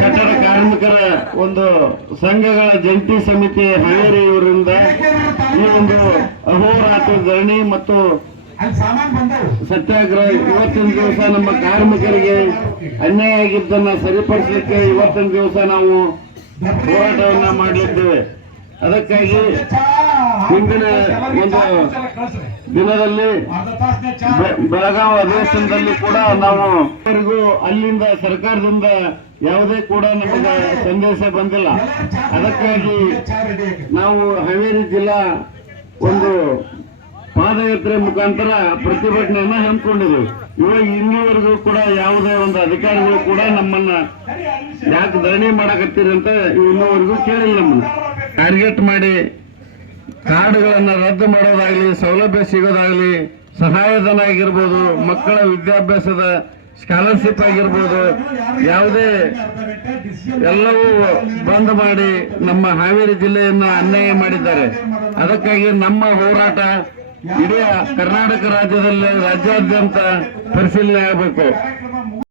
ಕಟ್ಟಡ ಕಾರ್ಮಿಕರ ಒಂದು ಸಂಘಗಳ ಜಂಟಿ ಸಮಿತಿ ಹಾವೇರಿ ಇವರಿಂದ ಈ ಒಂದು ಅಹೋರಾತ್ರ ಧರಣಿ ಮತ್ತು ಸತ್ಯಾಗ್ರಹ ಇವತ್ತಿನ ದಿವಸ ನಮ್ಮ ಕಾರ್ಮಿಕರಿಗೆ ಅನ್ಯಾಯ ಆಗಿದ್ದನ್ನ ಸರಿಪಡಿಸಲಿಕ್ಕೆ ಇವತ್ತಿನ ದಿವಸ ನಾವು ಹೋರಾಟವನ್ನ ಮಾಡಲಿದ್ದೇವೆ. ಅದಕ್ಕಾಗಿ ಹಿಂದಿನ ಒಂದು ದಿನದಲ್ಲಿ ಬೆಳಗಾವಿ ಅಧಿವೇಶನದಲ್ಲಿ ಕೂಡ ನಾವು ಅಲ್ಲಿಂದ ಸರ್ಕಾರದಿಂದ ಯಾವುದೇ ಕೂಡ ನಮಗೆ ಸಂದೇಶ ಬಂದಿಲ್ಲ. ಅದಕ್ಕಾಗಿ ನಾವು ಹಾವೇರಿ ಜಿಲ್ಲಾ ಒಂದು ಪಾದಯಾತ್ರೆ ಮುಖಾಂತರ ಪ್ರತಿಭಟನೆಯನ್ನ ಹಮ್ಮಿಕೊಂಡಿದ್ದೇವೆ. ಇವಾಗ ಇಲ್ಲಿವರೆಗೂ ಕೂಡ ಯಾವುದೇ ಒಂದು ಅಧಿಕಾರಿಗಳು ಕೂಡ ನಮ್ಮನ್ನ ಯಾಕೆ ಧರಣಿ ಮಾಡಕತ್ತೀರಿ ಅಂತ ಇನ್ನೂವರೆಗೂ ಕೇಳಿಲ್ಲ. ನಮ್ಮನ್ನ ಟಾರ್ಗೆಟ್ ಮಾಡಿ ಕಾರ್ಡ್ಗಳನ್ನ ರದ್ದು ಮಾಡೋದಾಗ್ಲಿ, ಸೌಲಭ್ಯ ಸಿಗೋದಾಗ್ಲಿ, ಸಹಾಯಧನ ಆಗಿರ್ಬೋದು, ಮಕ್ಕಳ ವಿದ್ಯಾಭ್ಯಾಸದ ಸ್ಕಾಲರ್ಶಿಪ್ ಆಗಿರ್ಬೋದು, ಯಾವುದೇ ಎಲ್ಲವೂ ಬಂದ್ ಮಾಡಿ ನಮ್ಮ ಹಾವೇರಿ ಜಿಲ್ಲೆಯನ್ನ ಅನ್ಯಾಯ ಮಾಡಿದ್ದಾರೆ. ಅದಕ್ಕಾಗಿ ನಮ್ಮ ಹೋರಾಟ ಇಡೀ ಕರ್ನಾಟಕ ರಾಜ್ಯದಲ್ಲಿ ರಾಜ್ಯಾದ್ಯಂತ ಪರಿಶೀಲನೆ ಆಗಬೇಕು.